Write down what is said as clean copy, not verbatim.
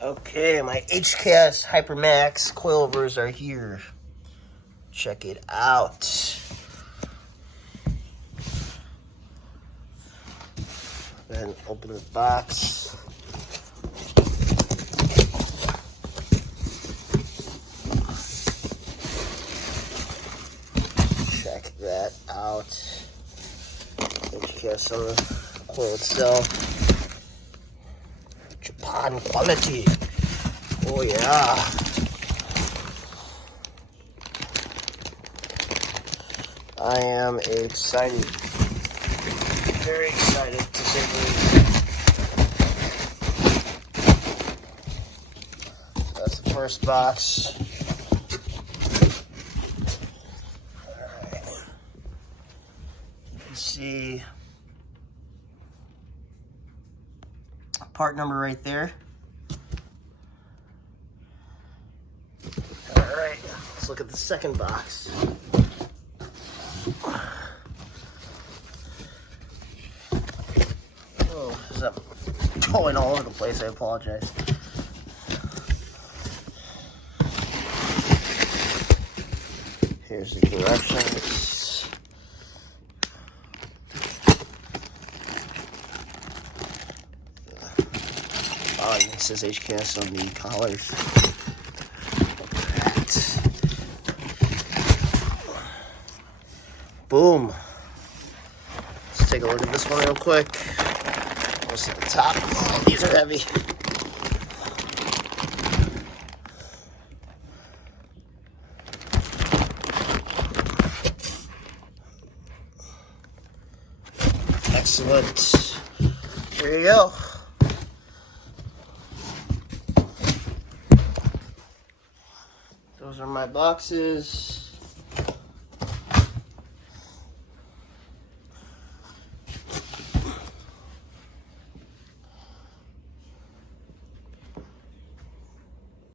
Okay, my HKS Hypermax Coilovers are here. Check it out. Then open the box. Check that out. HKS on the coil itself. Japan quality. Oh yeah. I am excited. Very excited to say the least. That's the first box. Alright. You can see part number right there. Alright, let's look at the second box. Oh, is that going all over the place? I apologize. Here's the directions. Oh, it says HKS on the collars. Look at that. Boom. Let's take a look at this one real quick. What's at the top? Oh, these are heavy. Excellent. Here you go. Those are my boxes.